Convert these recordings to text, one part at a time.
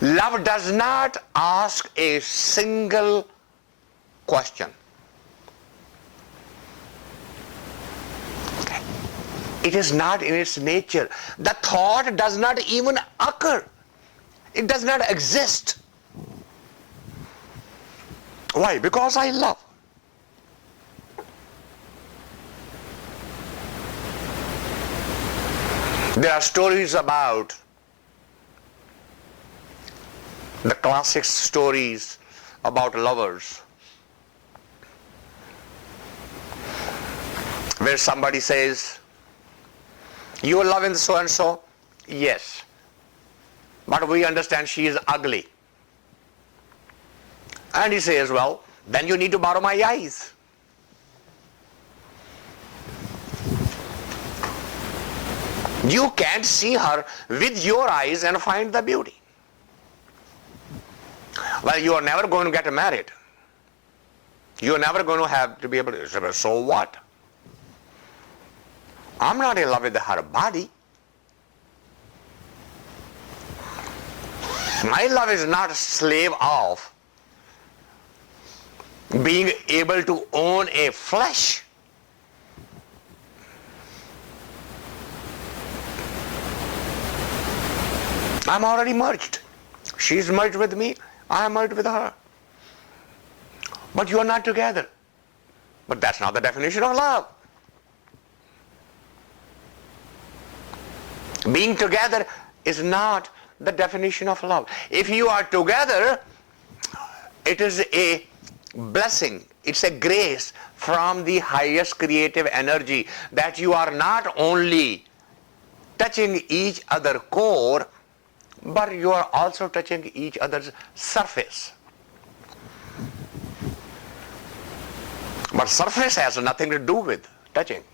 Love does not ask a single question. It is not in its nature. The thought does not even occur. It does not exist. Why? Because I love. There are stories about the classic stories about lovers, where somebody says, "You are loving so and so?" "Yes, but we understand she is ugly." And he says, "Well, then you need to borrow my eyes." You can't see her with your eyes and find the beauty. Well, you are never going to get married. You are never going to have to be able to say, "So what? I'm not in love with her body. My love is not a slave of being able to own a flesh." I'm already merged. She's merged with me. I am merged with her. But you are not together. But that's not the definition of love. Being together is not the definition of love. If you are together, it is a blessing. It's a grace from the highest creative energy that you are not only touching each other's core, but you are also touching each other's surface. But surface has nothing to do with touching.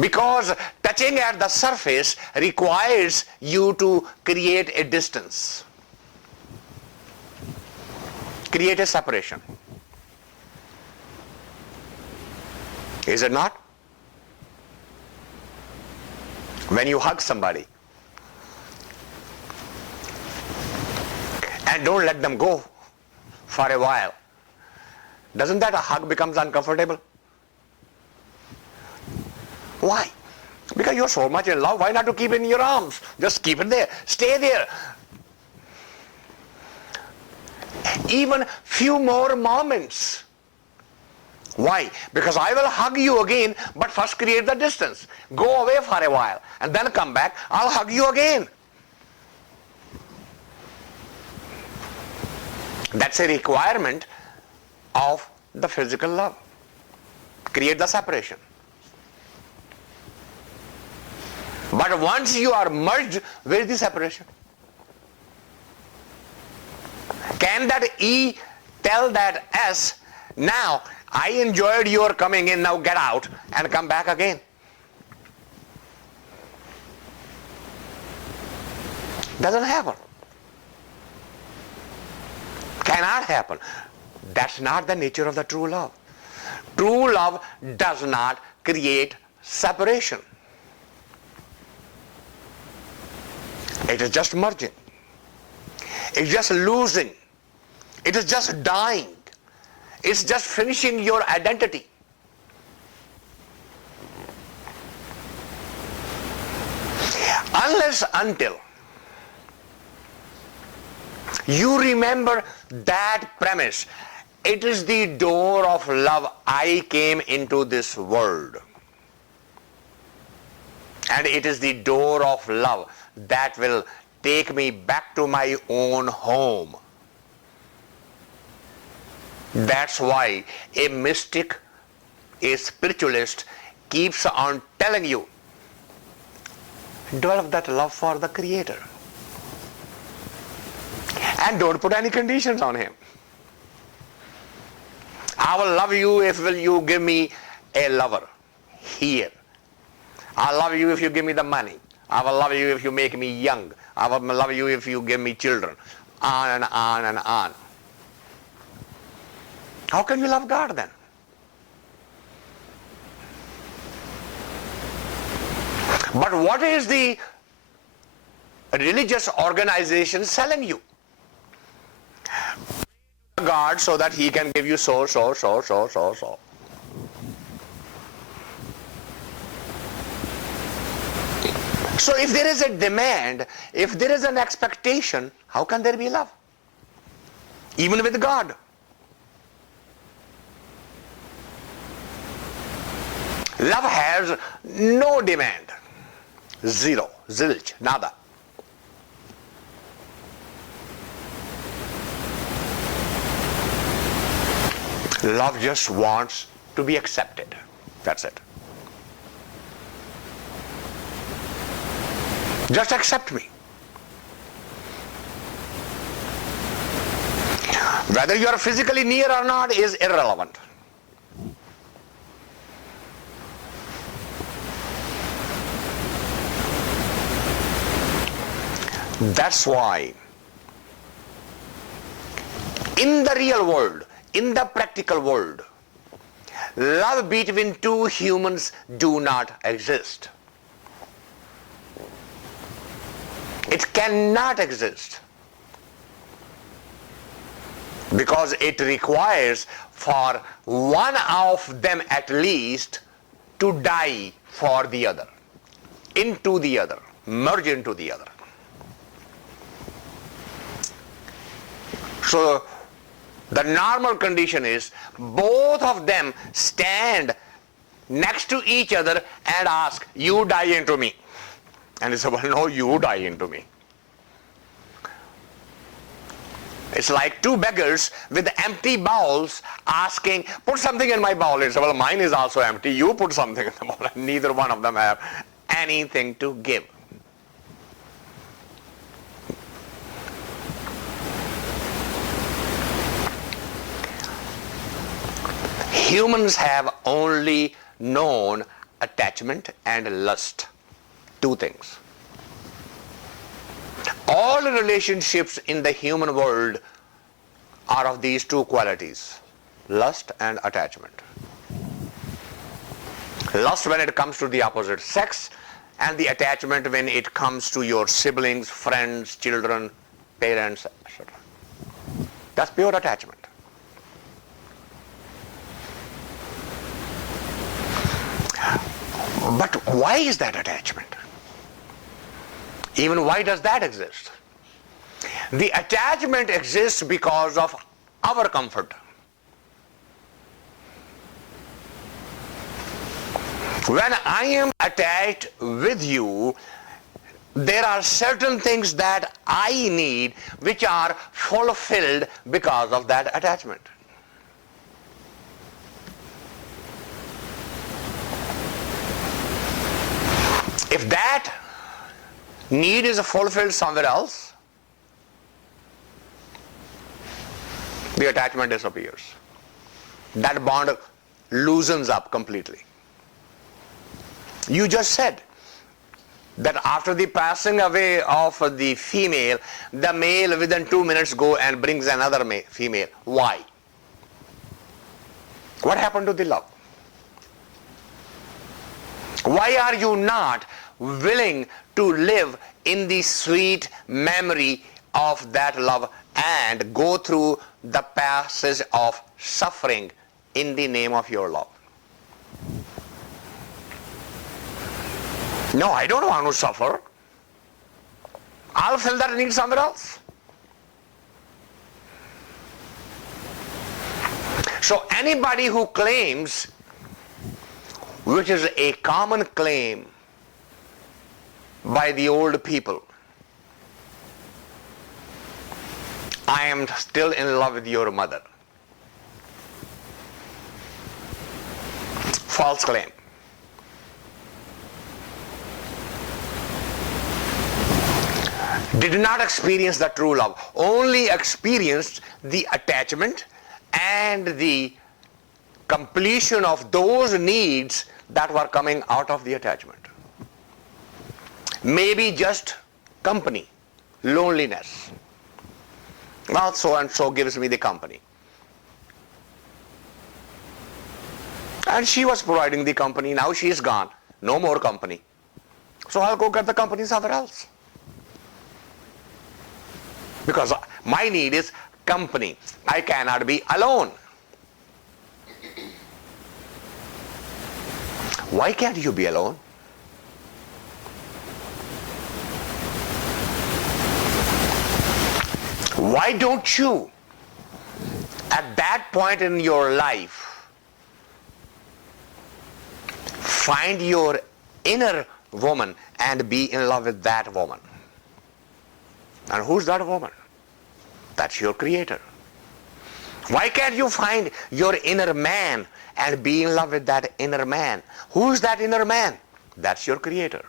Because touching at the surface requires you to create a distance, create a separation. Is it not? When you hug somebody and don't let them go for a while, doesn't that a hug becomes uncomfortable? Why? Because you're so much in love. Why not to keep it in your arms? Just keep it there. Stay there. Even few more moments. Why? Because I will hug you again, but first create the distance. Go away for a while and then come back. I'll hug you again. That's a requirement of the physical love. Create the separation. But once you are merged, where is the separation? Can that E tell that S, "Now I enjoyed your coming in, now get out and come back again"? Doesn't happen. Cannot happen. That's not the nature of the true love. True love does not create separation. It is just merging. It's just losing. It is just dying. It's just finishing your identity. Unless until you remember that premise, it is the door of love. I came into this world. And it is the door of love that will take me back to my own home. That's why a mystic, a spiritualist keeps on telling you, develop that love for the Creator. And don't put any conditions on him. I will love you if you give me a lover here. I love you if you give me the money. I will love you if you make me young. I will love you if you give me children. On and on and on. How can you love God then? But what is the religious organization selling you. God so that he can give you so. So if there is a demand, if there is an expectation, how can there be love? Even with God. Love has no demand. Zero, zilch, nada. Love just wants to be accepted. That's it. Just accept me. Whether you are physically near or not is irrelevant. That's why in the real world, in the practical world, love between two humans do not exist. It cannot exist because it requires for one of them at least to die for the other, into the other, merge into the other. So the normal condition is both of them stand next to each other and ask, you die into me. And they say, well, no, you die into me. It's like two beggars with empty bowls asking, put something in my bowl. It's, well, mine is also empty. You put something in the bowl. And neither one of them have anything to give. Humans have only known attachment and lust. Two things. All relationships in the human world are of these two qualities, lust and attachment. Lust when it comes to the opposite sex, and the attachment when it comes to your siblings, friends, children, parents, etc. That's pure attachment. But why is that attachment? Even why does that exist? The attachment exists because of our comfort. When I am attached with you, there are certain things that I need which are fulfilled because of that attachment. If that need is fulfilled somewhere else, the attachment disappears. That bond loosens up completely. You just said that after the passing away of the female, the male within 2 minutes go and brings another female. Why? What happened to the love? Why are you not willing to live in the sweet memory of that love and go through the passage of suffering in the name of your love? No, I don't want to suffer. I'll fill that need somewhere else. So anybody who claims, which is a common claim by the old people, I am still in love with your mother. False claim. Did not experience the true love, only experienced the attachment and the completion of those needs that were coming out of the attachment. Maybe just company, loneliness. Well, so and so gives me the company. And she was providing the company, now she is gone. No more company. So I'll go get the company somewhere else. Because my need is company. I cannot be alone. Why can't you be alone? Why don't you, at that point in your life, find your inner woman and be in love with that woman? And who's that woman? That's your creator. Why can't you find your inner man and be in love with that inner man? Who's that inner man? That's your creator.